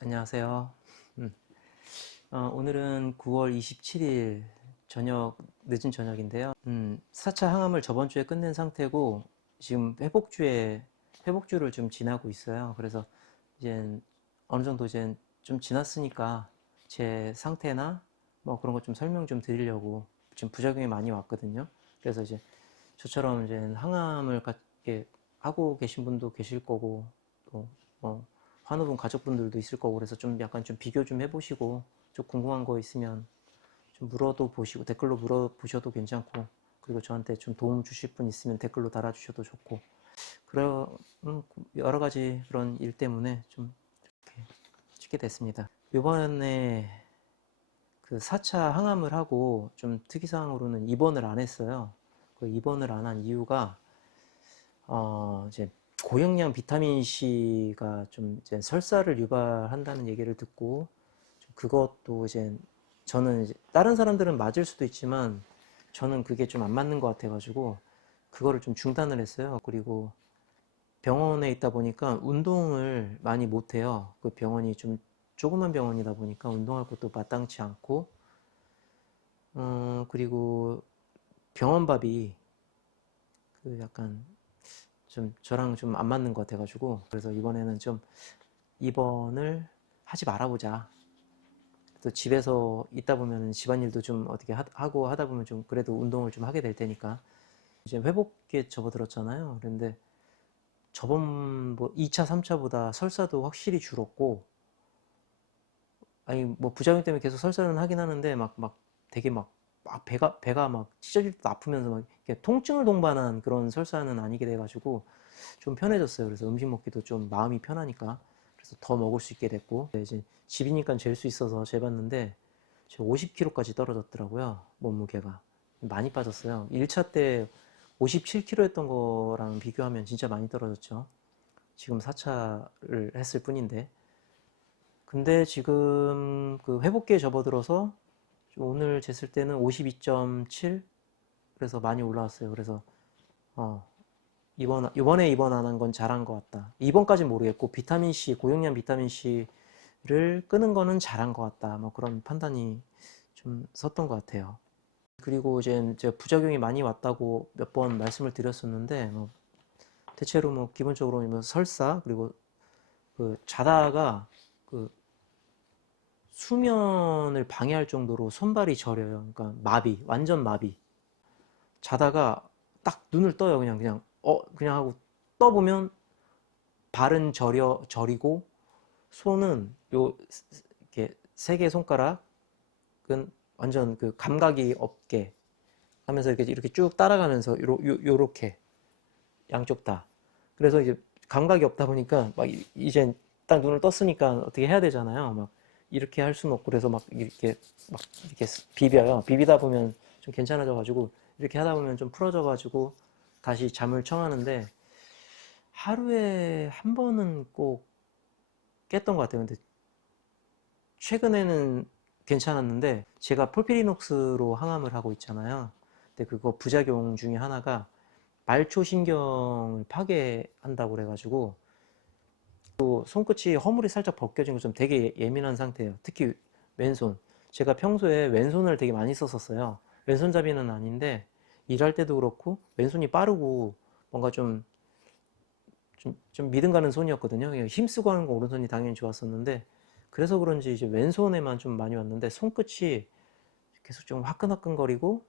안녕하세요. 음, 오늘은 9월 27일 저녁, 늦은 저녁인데요. 4차 항암을 저번 주에 끝낸 상태고, 지금 회복주를 좀 지나고 있어요. 그래서 이제 어느 정도 이제 좀 지났으니까 제 상태나 뭐 그런 것 좀 설명 좀 드리려고 지금 부작용이 많이 왔거든요. 그래서 이제 저처럼 이제 항암을 이렇게 하고 계신 분도 계실 거고, 또 뭐 환우분 가족분들도 있을 거고, 그래서 좀 약간 좀 비교 좀 해보시고, 좀 궁금한 거 있으면 좀 물어도 보시고, 댓글로 물어보셔도 괜찮고, 그리고 저한테 좀 도움 주실 분 있으면 댓글로 달아주셔도 좋고, 그런 여러 가지 그런 일 때문에 좀 이렇게 찍게 됐습니다. 이번에 그 4차 항암을 하고 좀 특이사항으로는 입원을 안 했어요. 그 입원을 안 한 이유가 이제 고용량 비타민 C가 좀 이제 설사를 유발한다는 얘기를 듣고, 그것도 이제 저는 이제 다른 사람들은 맞을 수도 있지만 저는 그게 좀 안 맞는 것 같아가지고 그거를 좀 중단을 했어요. 그리고 병원에 있다 보니까 운동을 많이 못 해요. 그 병원이 좀 조그만 병원이다 보니까 운동할 것도 마땅치 않고, 그리고 병원밥이 그 약간 좀 저랑 좀 안 맞는 것 같아가지고, 그래서 이번에는 좀 입원을 하지 말아보자. 또 집에서 있다 보면 집안일도 좀 어떻게 하고 하다 보면 좀 그래도 운동을 좀 하게 될 테니까 이제 회복기에 접어들었잖아요. 그런데 저번 뭐 2차, 3차보다 설사도 확실히 줄었고, 아니 뭐 부작용 때문에 계속 설사는 하긴 하는데 막 되게 막 배가 막 찢어질 듯 아프면서 막 이렇게 통증을 동반한 그런 설사는 아니게 돼가지고 좀 편해졌어요. 그래서 음식 먹기도 좀 마음이 편하니까 그래서 더 먹을 수 있게 됐고, 이제 집이니까 잴 수 있어서 재봤는데 제가 50kg까지 떨어졌더라고요. 몸무게가 많이 빠졌어요. 1차 때 57kg였던 거랑 비교하면 진짜 많이 떨어졌죠. 지금 4차를 했을 뿐인데, 근데 지금 그 회복기에 접어들어서 오늘 쟀을 때는 52.7, 그래서 많이 올라왔어요. 그래서 어, 이번에 입원 안 한 건 잘한 것 같다. 이번까진 모르겠고, 비타민 C, 고용량 비타민 C를 끄는 거는 잘한 것 같다. 뭐 그런 판단이 좀 섰던 것 같아요. 그리고 이제 제가 부작용이 많이 왔다고 몇 번 말씀을 드렸었는데, 뭐 대체로 뭐 기본적으로 뭐 설사, 그리고 그 자다가 그 수면을 방해할 정도로 손발이 저려요. 그러니까 마비, 완전 마비. 자다가 딱 눈을 떠요. 그냥 하고 떠보면 발은 저리고, 손은 이렇게 세 개 손가락은 완전 그 감각이 없게 하면서 이렇게 쭉 따라가면서 요렇게 양쪽 다. 그래서 이제 감각이 없다 보니까 막 이제 딱 눈을 떴으니까 어떻게 해야 되잖아요. 막 이렇게 할 수는 없고, 그래서 막 이렇게 비벼요. 비비다 보면 좀 괜찮아져가지고, 이렇게 하다 보면 좀 풀어져가지고 다시 잠을 청하는데, 하루에 한 번은 꼭 깼던 것 같아요. 근데 최근에는 괜찮았는데, 제가 폴피리녹스로 항암을 하고 있잖아요. 근데 그거 부작용 중에 하나가 말초신경을 파괴한다고 그래가지고, 또 손끝이 허물이 살짝 벗겨진 것처럼 되게 예민한 상태예요. 특히 왼손. 제가 평소에 왼손을 되게 많이 썼었어요. 왼손잡이는 아닌데 일할 때도 그렇고 왼손이 빠르고 뭔가 좀 믿음 가는 손이었거든요. 힘쓰고 하는 거 오른손이 당연히 좋았었는데, 그래서 그런지 이제 왼손에만 좀 많이 왔는데 손끝이 계속 좀 화끈화끈거리고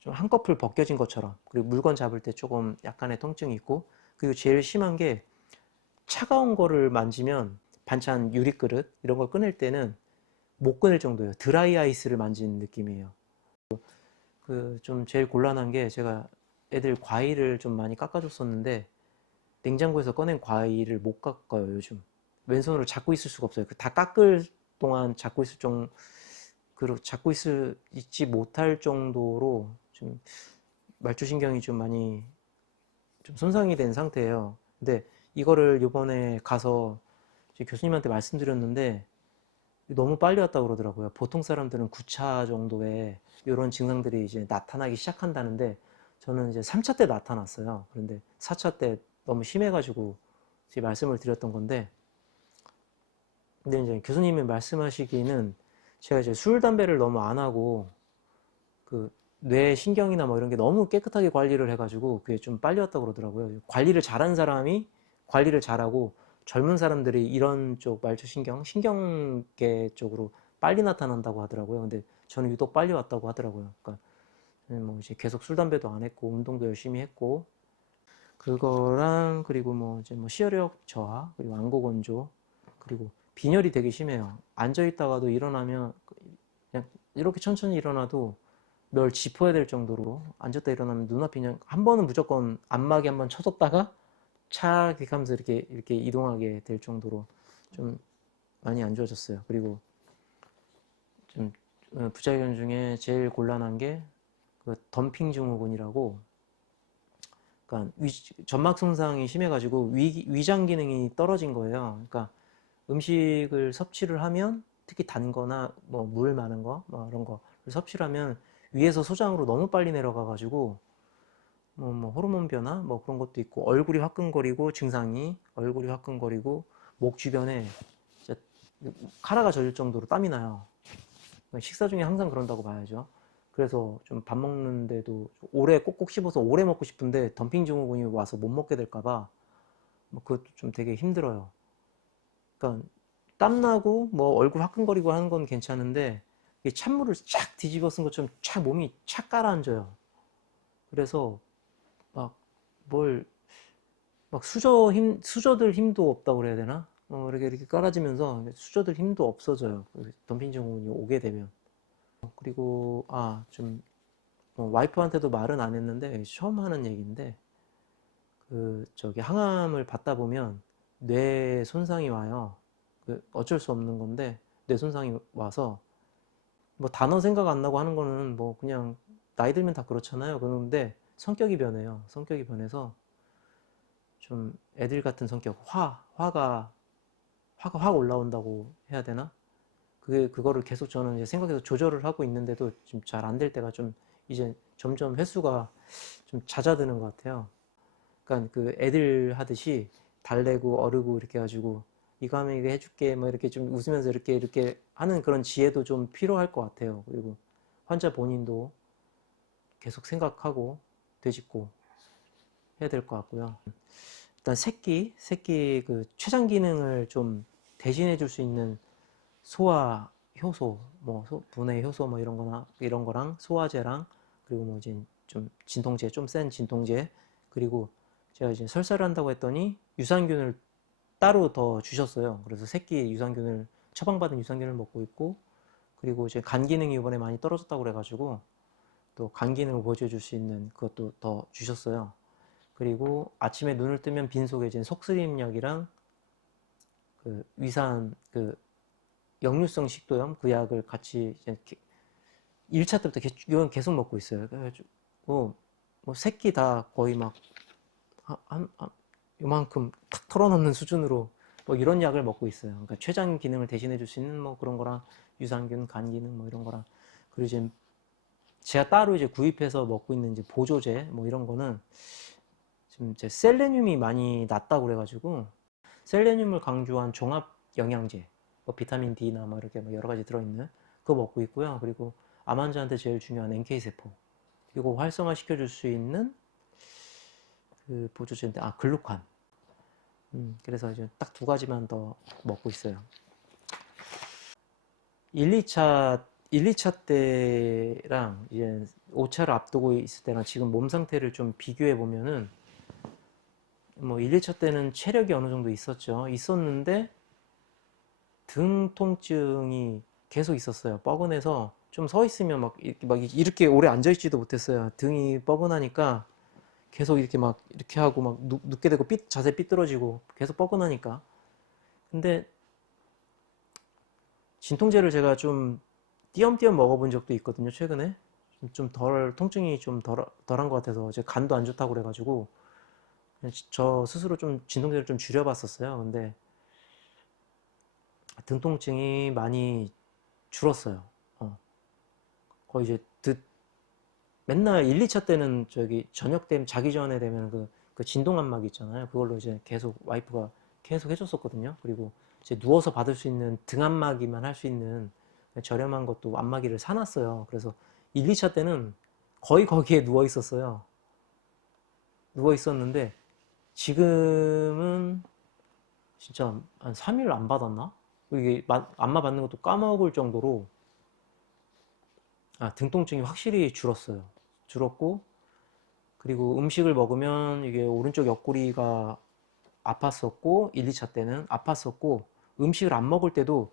좀 한꺼풀 벗겨진 것처럼, 그리고 물건 잡을 때 조금 약간의 통증이 있고, 그리고 제일 심한 게 차가운 거를 만지면 반찬 유리그릇 이런 걸 꺼낼 때는 못 꺼낼 정도예요. 드라이 아이스를 만진 느낌이에요. 그 좀 제일 곤란한 게, 제가 애들 과일을 좀 많이 깎아줬었는데 냉장고에서 꺼낸 과일을 못 깎아요 요즘. 왼손으로 잡고 있을 수가 없어요. 다 깎을 동안 있지 못할 정도로 좀 말초신경이 좀 많이 좀 손상이 된 상태예요. 근데 이거를 요번에 가서 교수님한테 말씀드렸는데 너무 빨리 왔다고 그러더라고요. 보통 사람들은 9차 정도에 이런 증상들이 이제 나타나기 시작한다는데, 저는 이제 3차 때 나타났어요. 그런데 4차 때 너무 심해가지고 말씀을 드렸던 건데, 근데 이제 교수님이 말씀하시기는 제가 이제 술, 담배를 너무 안 하고 그 뇌 신경이나 뭐 이런 게 너무 깨끗하게 관리를 해가지고 그게 좀 빨리 왔다고 그러더라고요. 관리를 잘한 사람이 관리를 잘하고 젊은 사람들이 이런 쪽 말초신경, 신경계 쪽으로 빨리 나타난다고 하더라고요. 근데 저는 유독 빨리 왔다고 하더라고요. 그러니까 뭐 이제 계속 술, 담배도 안 했고 운동도 열심히 했고 그거랑 그리고 뭐 이제 뭐 시야력 저하 그리고 안구 건조 그리고 빈혈이 되게 심해요. 앉아 있다가도 일어나면 그냥 이렇게 천천히 일어나도 널 짚어야 될 정도로 앉았다 일어나면 눈앞이 그냥 한 번은 무조건 안마기 한번 쳐줬다가 착 이렇게 하면서 이렇게 이동하게 될 정도로 좀 많이 안 좋아졌어요. 그리고 좀 부작용 중에 제일 곤란한 게 그 덤핑 증후군이라고 그러니까 점막 손상이 심해가지고 위장 기능이 떨어진 거예요. 그러니까 음식을 섭취를 하면 특히 단 거나 뭐 물 많은 거, 뭐 이런 거를 섭취를 하면 위에서 소장으로 너무 빨리 내려가가지고 뭐 호르몬 변화 뭐 그런 것도 있고 얼굴이 화끈거리고 증상이 얼굴이 화끈거리고 목 주변에 진짜 카라가 젖을 정도로 땀이 나요. 식사 중에 항상 그런다고 봐야죠. 그래서 좀 밥 먹는데도 오래 꼭꼭 씹어서 오래 먹고 싶은데 덤핑 증후군이 와서 못 먹게 될까봐 뭐 그것도 좀 되게 힘들어요. 그러니까 땀나고 뭐 얼굴 화끈거리고 하는 건 괜찮은데 찬물을 쫙 뒤집어 쓴 것처럼 쫙 몸이 착 가라앉아요. 그래서 막 뭘 막 수저들 힘도 없다고 그래야 되나? 이렇게 깔아지면서 수저들 힘도 없어져요. 덤핑 증후군이 오게 되면. 그리고 좀 와이프한테도 말은 안 했는데 처음 하는 얘기인데 그 저기 항암을 받다 보면 뇌 손상이 와요. 그 어쩔 수 없는 건데 뇌 손상이 와서 뭐 단어 생각 안 나고 하는 거는 뭐 그냥 나이 들면 다 그렇잖아요. 그런데 성격이 변해요. 성격이 변해서 좀 애들 같은 성격, 화가 확 올라온다고 해야 되나? 그거를 계속 저는 이제 생각해서 조절을 하고 있는데도 좀 잘 안 될 때가 좀 이제 점점 횟수가 좀 잦아드는 것 같아요. 그러니까 그 애들 하듯이 달래고 어르고 이렇게 해가지고 이거 하면 이거 해줄게 뭐 이렇게 좀 웃으면서 이렇게 하는 그런 지혜도 좀 필요할 것 같아요. 그리고 환자 본인도 계속 생각하고 되짚고 해야 될 것 같고요. 일단 새끼 그 췌장 기능을 좀 대신해 줄 수 있는 소화 효소, 뭐 분해 효소 뭐 이런 거나 이런 거랑 소화제랑 그리고 뭐 이제 좀 진통제, 좀 센 진통제 그리고 제가 이제 설사를 한다고 했더니 유산균을 따로 더 주셨어요. 그래서 새끼 유산균을 처방받은 유산균을 먹고 있고 그리고 이제 간 기능이 이번에 많이 떨어졌다고 그래가지고 또 간 기능을 보조해 줄 수 있는 그것도 더 주셨어요. 그리고 아침에 눈을 뜨면 빈속에 이제 속쓰림약이랑 그 위산 그 역류성 식도염 그 약을 같이 이제 1차 때부터 이건 계속 먹고 있어요. 그래가지고 뭐 새끼 다 거의 막 요만큼 탁 털어놓는 수준으로 뭐 이런 약을 먹고 있어요. 그러니까 췌장 기능을 대신해 줄 수 있는 뭐 그런 거랑 유산균, 간 기능 뭐 이런 거랑 그리고 이제 제가 따로 이제 구입해서 먹고 있는 이제 보조제 뭐 이런 거는 지금 이제 셀레늄이 많이 낮다고 그래가지고 셀레늄을 강조한 종합 영양제, 뭐 비타민 D나 뭐 이렇게 뭐 여러 가지 들어있는 그거 먹고 있고요. 그리고 암 환자한테 제일 중요한 NK 세포 이거 활성화 시켜줄 수 있는 그 보조제인데 글루칸. 그래서 이제 딱 두 가지만 더 먹고 있어요. 1, 2차 때랑 이제 5차를 앞두고 있을 때랑 지금 몸 상태를 좀 비교해 보면은 뭐 1, 2차 때는 체력이 어느 정도 있었는데 등 통증이 계속 있었어요. 뻐근해서 좀 서 있으면 막 이렇게 오래 앉아 있지도 못했어요. 등이 뻐근하니까 계속 이렇게 막 이렇게 하고 막 눕게 되고 자세 삐뚤어지고 계속 뻐근하니까. 근데 진통제를 제가 좀 띄엄띄엄 먹어본 적도 있거든요. 최근에 좀 통증이 좀 덜한 것 같아서 제 간도 안 좋다고 그래가지고 저 스스로 좀 진통제를 좀 줄여봤었어요. 근데 등 통증이 많이 줄었어요. 거의 이제 맨날 1, 2차 때는 저기 저녁 되면 자기 전에 되면 그 진동안막 있잖아요. 그걸로 이제 계속 와이프가 계속 해줬었거든요. 그리고 이제 누워서 받을 수 있는 등안마기만 할 수 있는 저렴한 것도 안마기를 사놨어요. 그래서 1, 2차 때는 거의 거기에 누워 있었어요. 누워 있었는데 지금은 진짜 한 3일 안 받았나? 이게 안마 받는 것도 까먹을 정도로 등 통증이 확실히 줄었어요. 줄었고, 그리고 음식을 먹으면 이게 오른쪽 옆구리가 아팠었고, 1, 2차 때는 아팠었고, 음식을 안 먹을 때도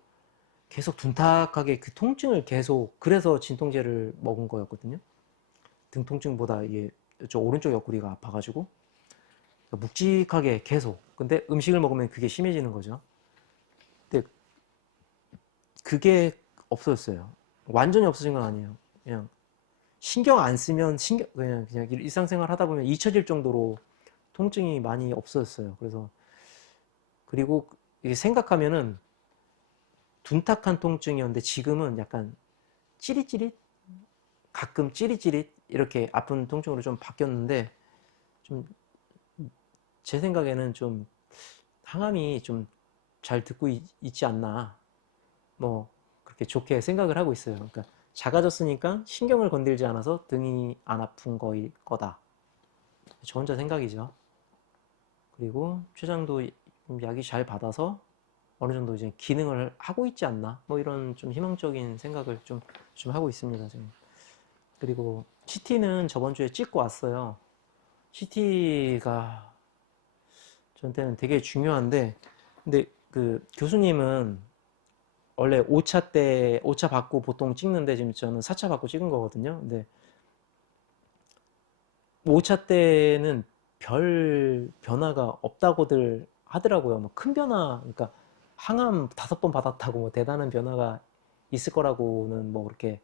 계속 둔탁하게 그 통증을 계속, 그래서 진통제를 먹은 거였거든요. 등 통증보다 이게 저 오른쪽 옆구리가 아파가지고 묵직하게 계속. 근데 음식을 먹으면 그게 심해지는 거죠. 근데 그게 없어졌어요. 완전히 없어진 건 아니에요. 그냥 신경 안 쓰면 그냥 일상생활 하다 보면 잊혀질 정도로 통증이 많이 없어졌어요. 그래서 그리고 이게 생각하면은 둔탁한 통증이었는데 지금은 약간 찌릿찌릿, 가끔 찌릿찌릿 이렇게 아픈 통증으로 좀 바뀌었는데, 좀 제 생각에는 좀 항암이 좀 잘 듣고 있지 않나, 뭐 그렇게 좋게 생각을 하고 있어요. 그러니까 작아졌으니까 신경을 건들지 않아서 등이 안 아픈 거일 거다. 저 혼자 생각이죠. 그리고 췌장도 약이 잘 받아서 어느 정도 이제 기능을 하고 있지 않나, 뭐 이런 좀 희망적인 생각을 좀 하고 있습니다 지금. 그리고 CT는 저번 주에 찍고 왔어요. CT가 저한테는 되게 중요한데, 근데 그 교수님은 원래 5차 받고 보통 찍는데 지금 저는 4차 받고 찍은 거거든요. 근데 5차 때는 별 변화가 없다고들 하더라고요. 뭐 큰 변화, 그러니까 항암 5번 받았다고 뭐 대단한 변화가 있을 거라고는 뭐 그렇게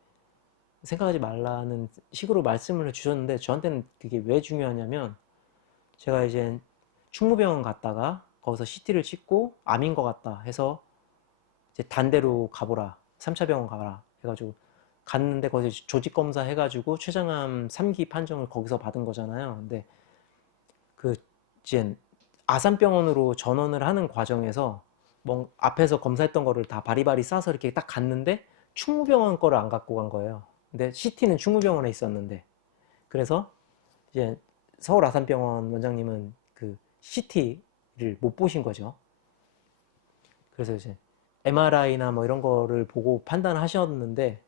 생각하지 말라는 식으로 말씀을 해주셨는데, 저한테는 그게 왜 중요하냐면, 제가 이제 충무병원 갔다가 거기서 CT를 찍고 암인 것 같다 해서 이제 단대로 가보라, 3차 병원 가라 해가지고 갔는데, 거기서 조직 검사 해가지고 췌장암 3기 판정을 거기서 받은 거잖아요. 근데 그 이제 아산병원으로 전원을 하는 과정에서 뭐 앞에서 검사했던 거를 다 바리바리 싸서 이렇게 딱 갔는데 충무병원 거를 안 갖고 간 거예요. 근데 CT는 충무병원에 있었는데, 그래서 이제 서울 아산병원 원장님은 그 CT를 못 보신 거죠. 그래서 이제 MRI나 뭐 이런 거를 보고 판단하셨는데,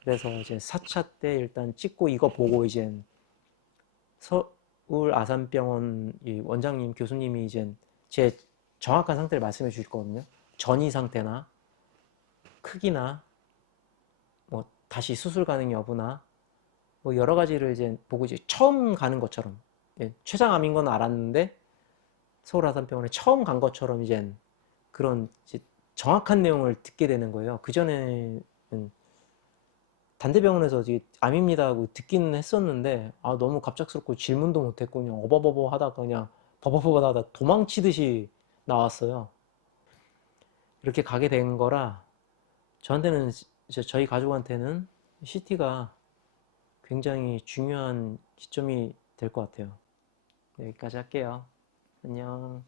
그래서 이제 4차 때 일단 찍고 이거 보고 이제 서울 아산병원 원장님 교수님이 이제 제 정확한 상태를 말씀해 주실 거거든요. 전이 상태나 크기나 뭐 다시 수술 가능 여부나 뭐 여러 가지를 이제 보고, 이제 처음 가는 것처럼, 췌장암인 건 알았는데 서울 아산병원에 처음 간 것처럼 이제 그런 이제 정확한 내용을 듣게 되는 거예요. 그 전에는 단대병원에서 암입니다 하고 듣기는 했었는데, 너무 갑작스럽고 질문도 못했고 그냥 어버버버 하다가 그냥 버버버버 하다 도망치듯이 나왔어요. 이렇게 가게 된 거라 저한테는, 저희 가족한테는 CT가 굉장히 중요한 기점이 될 것 같아요. 네, 여기까지 할게요. 안녕.